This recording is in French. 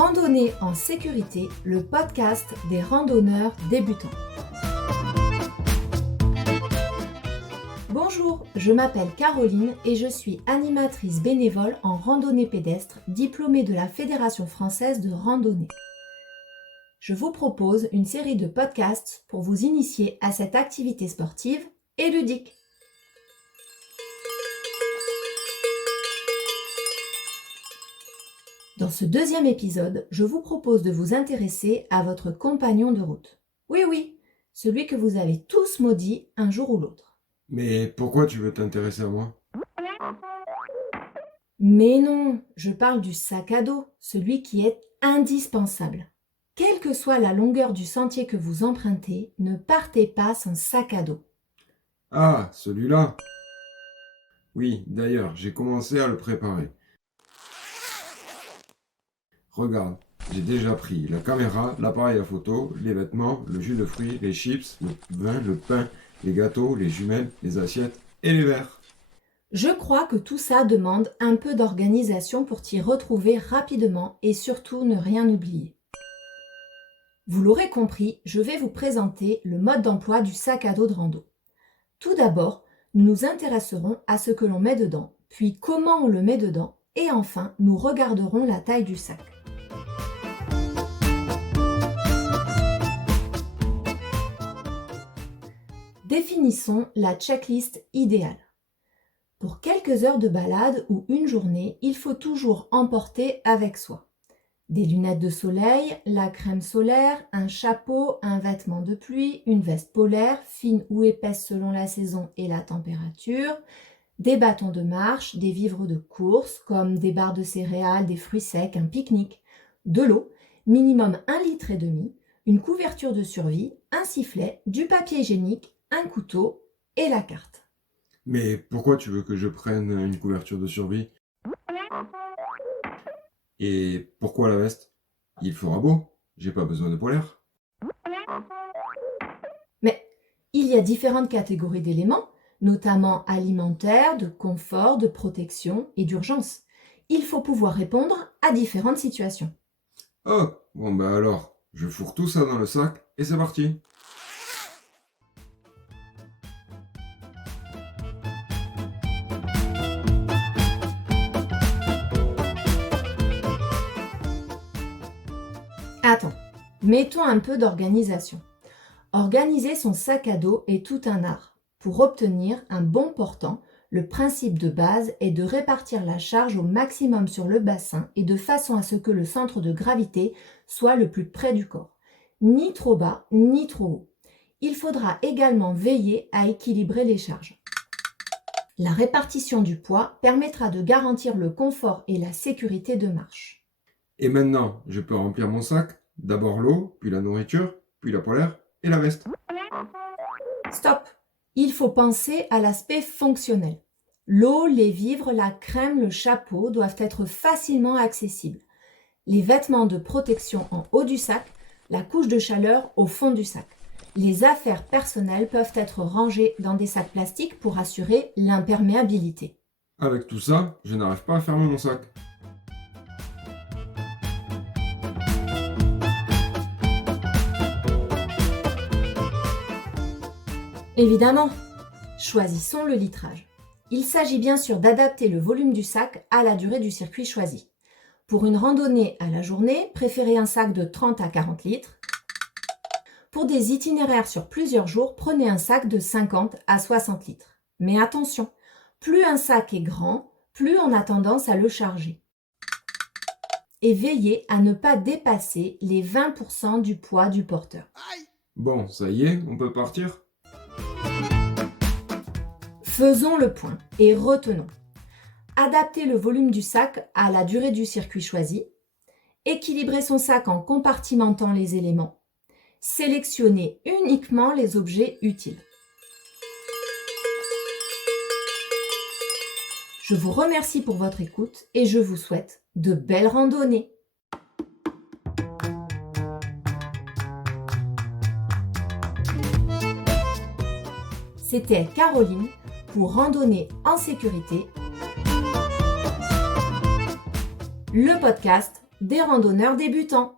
Randonnée en sécurité, le podcast des randonneurs débutants. Bonjour, je m'appelle Caroline et je suis animatrice bénévole en randonnée pédestre, diplômée de la Fédération française de randonnée. Je vous propose une série de podcasts pour vous initier à cette activité sportive et ludique. Dans ce deuxième épisode, je vous propose de vous intéresser à votre compagnon de route. Oui, celui que vous avez tous maudit un jour ou l'autre. Mais pourquoi tu veux t'intéresser à moi? Mais non, je parle du sac à dos, celui qui est indispensable. Quelle que soit la longueur du sentier que vous empruntez, ne partez pas sans sac à dos. Ah, celui-là? Oui, d'ailleurs, j'ai commencé à le préparer. Regarde, j'ai déjà pris la caméra, l'appareil à photo, les vêtements, le jus de fruits, les chips, le vin, le pain, les gâteaux, les jumelles, les assiettes et les verres. Je crois que tout ça demande un peu d'organisation pour t'y retrouver rapidement et surtout ne rien oublier. Vous l'aurez compris, je vais vous présenter le mode d'emploi du sac à dos de rando. Tout d'abord, nous nous intéresserons à ce que l'on met dedans, puis comment on le met dedans, et enfin, nous regarderons la taille du sac. Définissons la checklist idéale. Pour quelques heures de balade ou une journée, il faut toujours emporter avec soi des lunettes de soleil, la crème solaire, un chapeau, un vêtement de pluie, une veste polaire, fine ou épaisse selon la saison et la température, des bâtons de marche, des vivres de course comme des barres de céréales, des fruits secs, un pique-nique, de l'eau, minimum 1,5 litre, une couverture de survie, un sifflet, du papier hygiénique, un couteau et la carte. Mais pourquoi tu veux que je prenne une couverture de survie? Et pourquoi la veste? Il fera beau, j'ai pas besoin de polaire. Mais il y a différentes catégories d'éléments, notamment alimentaires, de confort, de protection et d'urgence. Il faut pouvoir répondre à différentes situations. Oh, bon bah alors, je fourre tout ça dans le sac et c'est parti. Attends, mettons un peu d'organisation. Organiser son sac à dos est tout un art. Pour obtenir un bon portant, le principe de base est de répartir la charge au maximum sur le bassin et de façon à ce que le centre de gravité soit le plus près du corps. Ni trop bas, ni trop haut. Il faudra également veiller à équilibrer les charges. La répartition du poids permettra de garantir le confort et la sécurité de marche. Et maintenant, je peux remplir mon sac. D'abord l'eau, puis la nourriture, puis la polaire et la veste. Stop! Il faut penser à l'aspect fonctionnel. L'eau, les vivres, la crème, le chapeau doivent être facilement accessibles. Les vêtements de protection en haut du sac, la couche de chaleur au fond du sac. Les affaires personnelles peuvent être rangées dans des sacs plastiques pour assurer l'imperméabilité. Avec tout ça, je n'arrive pas à fermer mon sac. Évidemment, choisissons le litrage. Il s'agit bien sûr d'adapter le volume du sac à la durée du circuit choisi. Pour une randonnée à la journée, préférez un sac de 30 à 40 litres. Pour des itinéraires sur plusieurs jours, prenez un sac de 50 à 60 litres. Mais attention, plus un sac est grand, plus on a tendance à le charger. Et veillez à ne pas dépasser les 20% du poids du porteur. Bon, ça y est, on peut partir? Faisons le point et retenons. Adapter le volume du sac à la durée du circuit choisi. Équilibrer son sac en compartimentant les éléments. Sélectionner uniquement les objets utiles. Je vous remercie pour votre écoute et je vous souhaite de belles randonnées. C'était Caroline pour Randonnée en sécurité, le podcast des randonneurs débutants.